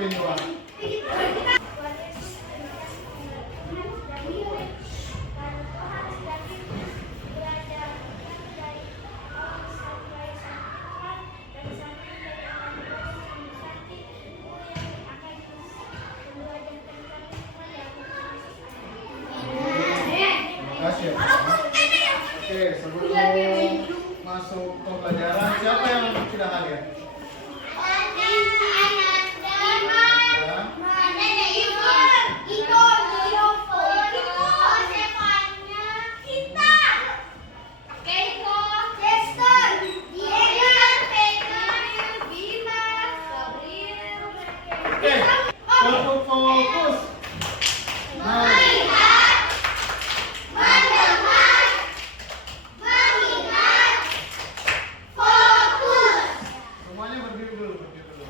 Pinwa. Kasih. Oke, sebelum masuk ke pelajaran, siapa yang sudah hadir? Oke, fokus. Nah, semuanya berdiri dulu, berdiri dulu.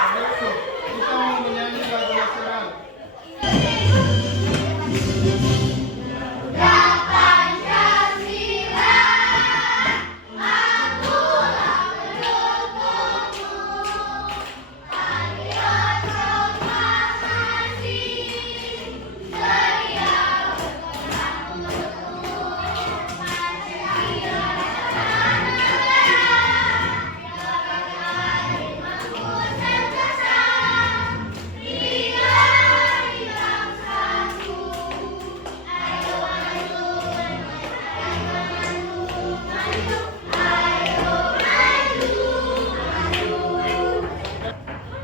Oke, kita mau menyanyi lagu nasional.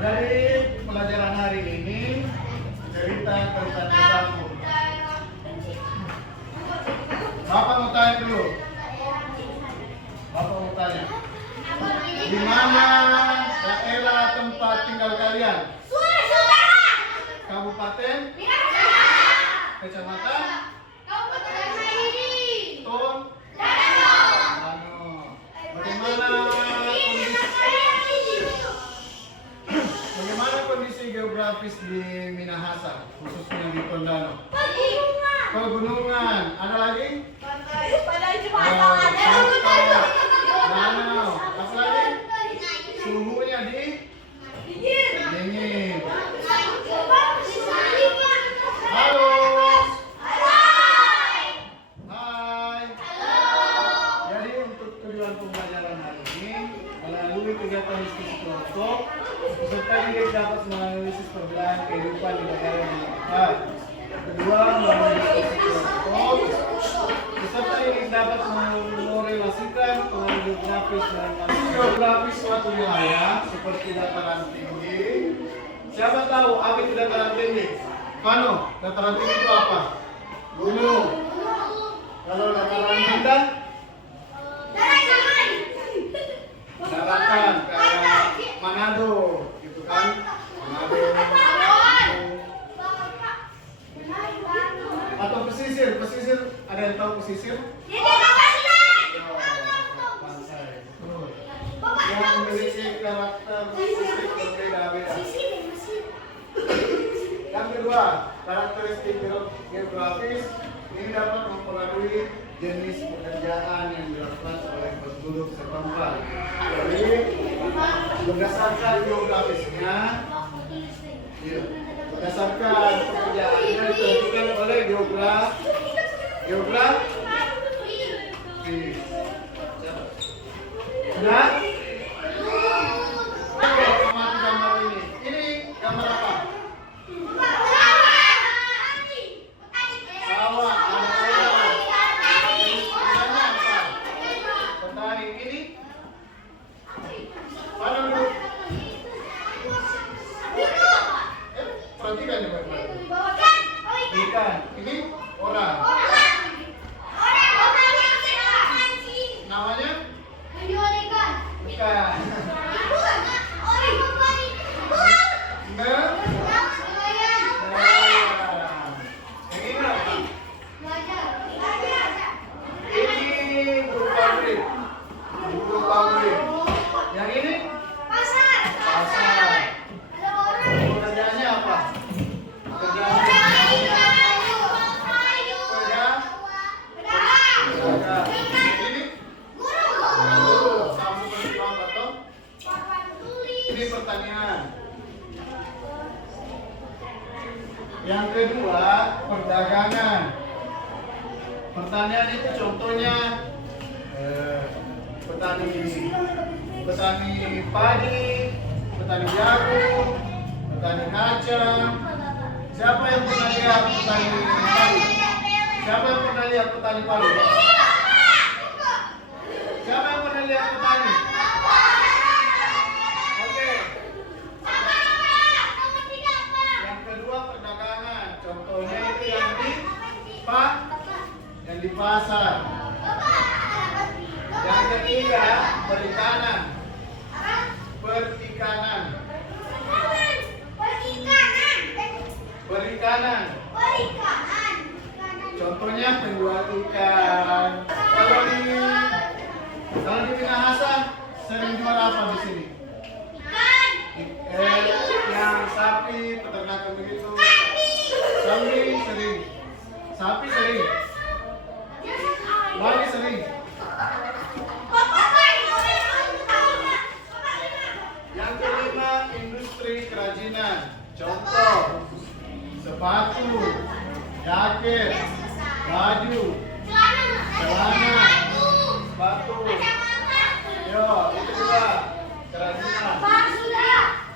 Dari pelajaran hari ini cerita tentang Sangku. Bapak mau tanya dulu. Bapak mau tanya. Di mana daerah tempat tinggal kalian? Kabupaten? Kecamatan? Ton? Bagaimana kondisi geografis di Minahasa, khususnya di Tondano? Pegunungan. Ada lagi? Danau. Apa lagi? Suhunya dingin. Halo. Hai. Jadi untuk tujuan pembelajaran hari ini melalui kegiatan diskusi kelompok, peserta didik dapat menganalisis perbedaan kehidupan di daerah yang dekat. Kedua, melalui diskusi kelompok, peserta didik dapat merelasikan pengaruh geografis dan geografis suatu wilayah seperti dataran tinggi. Siapa tahu apa itu dataran tinggi? Vano, dataran tinggi itu apa? Gunung. Kalau dataran rendah? Daratan kayak Manado, gitu kan? Manado. Atau pesisir, ada yang tahu pesisir? Pantai, betul. Yang memiliki karakteristik berbeda-beda. Yang kedua, karakteristik geografis ini dapat mempengaruhi jenis pekerjaan yang dilakukan oleh penduduk setempat. Jadi berdasarkan geografisnya, berdasarkan pekerjaannya ditentukan oleh geografi. Sudah? Amati gambar ini. Ini gambar apa? Sawah. Ini mana dulu? Perhatikan ya Bapak. Ikan. Ini orang. Namanya? Ikan. Yang ini? Pasar. Pekerjaannya apa? Ini? Guru. Sama seperti Bang Batok. Yang kedua, perdagangan. Pertanian itu contohnya petani padi, petani jagung, petani kacang. Siapa yang pernah lihat petani padi? Siapa yang pernah lihat petani padi? Siapa yang pernah lihat petani? Oke. Yang kedua perdagangan. Contohnya itu yang di pasar. Yang ketiga perikanan. Perikanan. Contohnya penjual ikan. Kalau di Minahasa sering jual apa di sini? Yang sapi, peternakan begitu. Sapi sering. Sapi sering. Bali sering. Yang kelima industri kerajinan. Contoh sepatu, jaket, baju, celana, sepatu. Yo, itu juga kerajinan.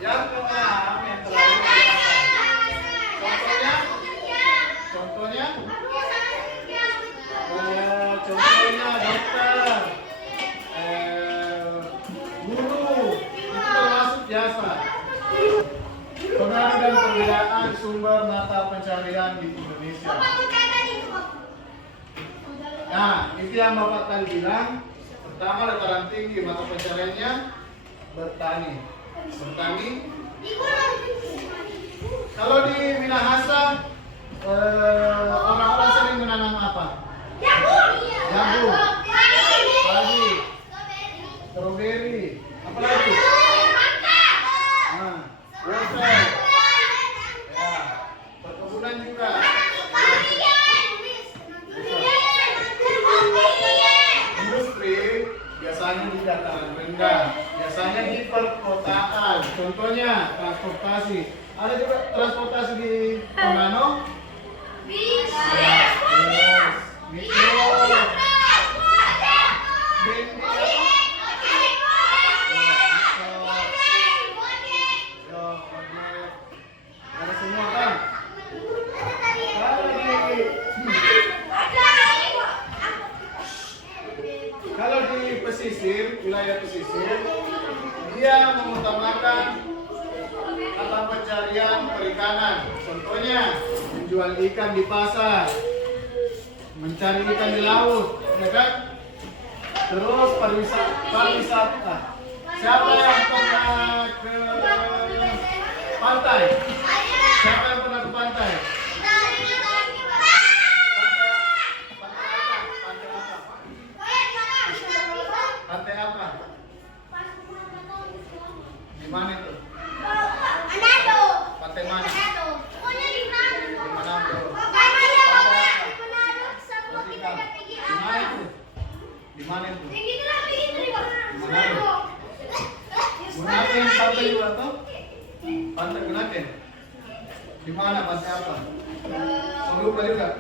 Yang keenam yang terakhir contohnya dokter, guru, itu termasuk jasa. Pengaruh dan perbedaan sumber mata pencarian di Indonesia. Nah, itu yang Bapak tadi bilang. Pertama, dataran tinggi mata pencariannya bertani. Kalau di Minahasa, orang-orang sering menanam apa? Jagung, padi, stroberi, apa lagi? Wortel. Ya, perkebunan juga. Industri biasanya di dataran rendah, biasanya di perkotaan. Contohnya transportasi. Ada juga transportasi di Manado. Kalau di pesisir, wilayah pesisir, dia mengutamakan mata pencarian perikanan. Contohnya menjual ikan di pasar, mencari ikan di laut, ya kan? Terus pariwisata. Siapa yang pernah ke pantai? Siapa yang pernah ke pantai? Pantai apa? Di mana itu? Pantai mana? Di Manado. Di mana itu? Manado. Gunakan yang pantai juga tuh? Pantai Gunakan. Di mana pantai apa? Lupa juga.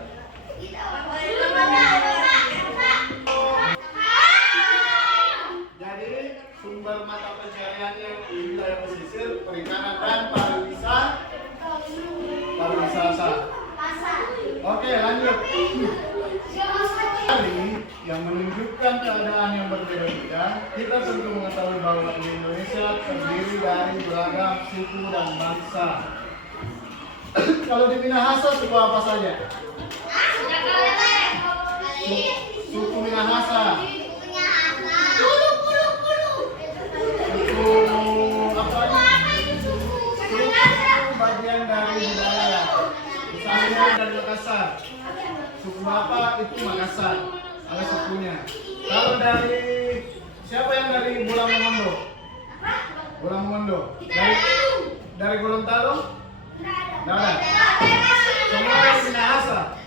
Jadi sumber mata pencariannya di wilayah pesisir, perikanan dan pariwisata. Oke, lanjut. Yang menunjukkan keadaan yang berbeda-beda, kita tentu mengetahui bahwa di Indonesia terdiri dari beragam suku dan bangsa. Kalau di Minahasa suku apa saja? Suku Minahasa. Suku apa? Suku bagian dari budaya. Misalnya dari Makassar. Suku Bapak itu Makassar. Ada sukunya. Kalau dari siapa yang dari Bolang Mongondo? Bolang Mongondo. Dari Gorontalo? Tidak ada. Semua dari Minahasa.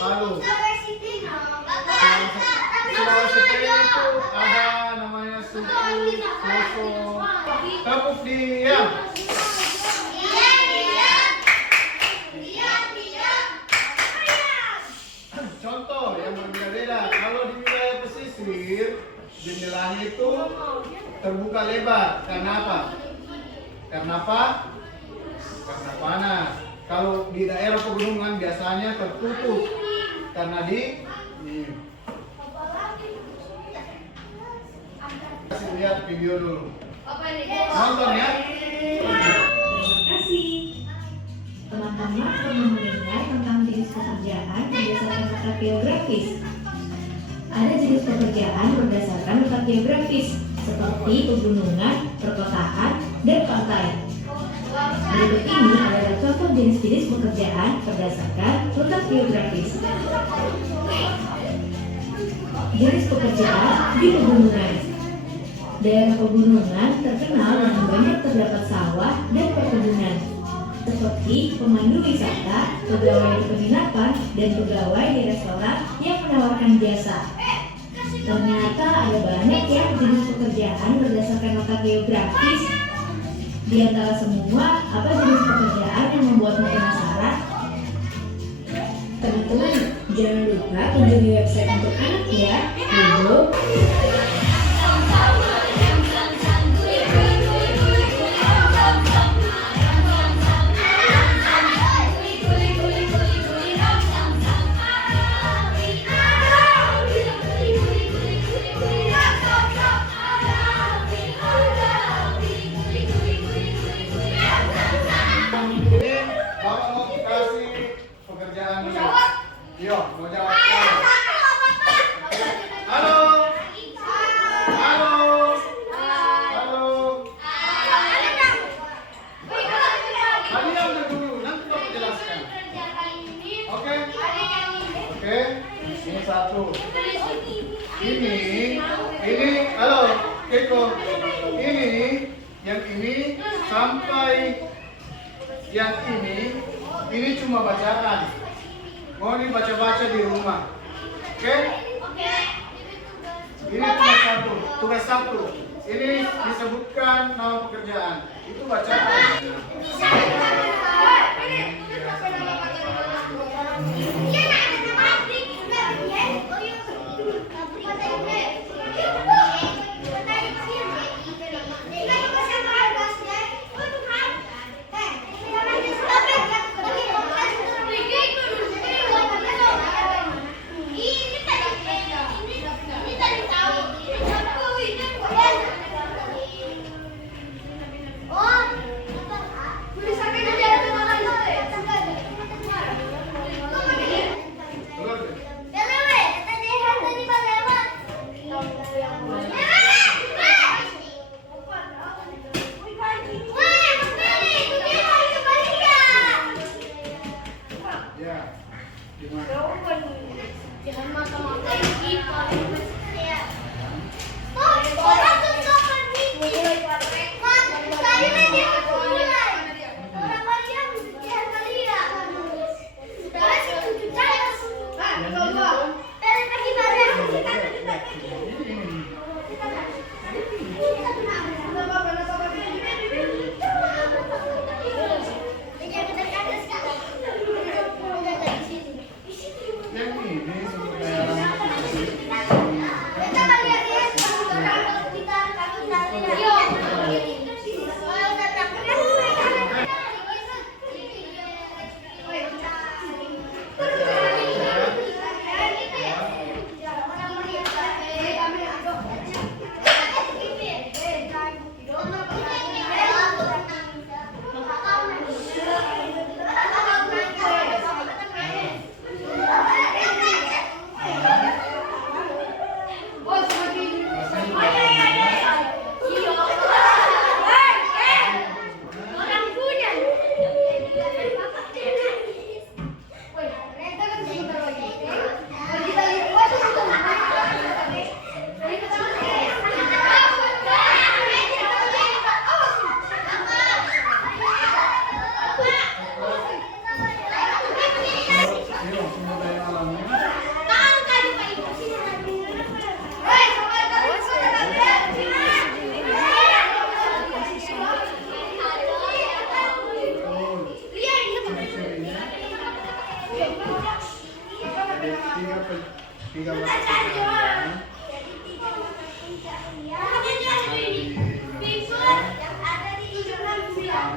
Palu. Sulawesi Tengah itu ada namanya suku Poso. Kapuk diam. jendelanya itu terbuka lebar. Karena apa? Karena apa? Karena panas. Kalau di daerah pegunungan biasanya tertutup karena di kasih lihat video dulu. Nonton ya. Terima kasih. Teman-teman pernah mendengar tentang jenis pekerjaan berdasarkan letak geografis. Ada jenis pekerjaan berdasarkan letak geografis seperti pegunungan, perkotaan, dan pantai. Berikut ini adalah contoh jenis-jenis pekerjaan berdasarkan letak geografis. Jenis pekerjaan di pegunungan. Daerah pegunungan terkenal dengan banyak terdapat sawah dan perkebunan, seperti pemandu wisata, pegawai di penginapan, dan pegawai di restoran yang menawarkan jasa. Ternyata ada banyak ya jenis pekerjaan berdasarkan letak geografis. Di antara semua, apa jenis pekerjaan yang membuatmu penasaran? Teman-teman, jangan lupa kunjungi website untuk anak ya, Google. Ini Bapak mau kasih pekerjaan dulu. Yo, mau jawab. Halo. Halo. Halo. Tadi yang dulu, nanti Bapak jelaskan. Oke? Oke. Ini satu. Ini, halo, Keko. Yang ini sampai yang ini cuma bacaan. Mau dibaca-baca di rumah. Oke? Ini tugas satu. Ini disebutkan nama pekerjaan. Itu bacaan.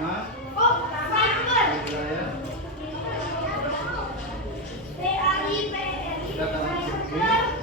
pertama. Hidayah. Datang sedikit.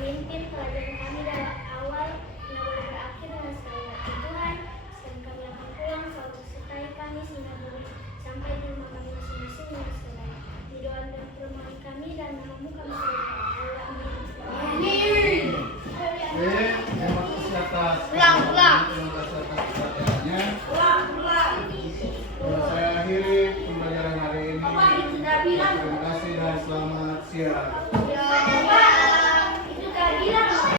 Mimpin pelajaran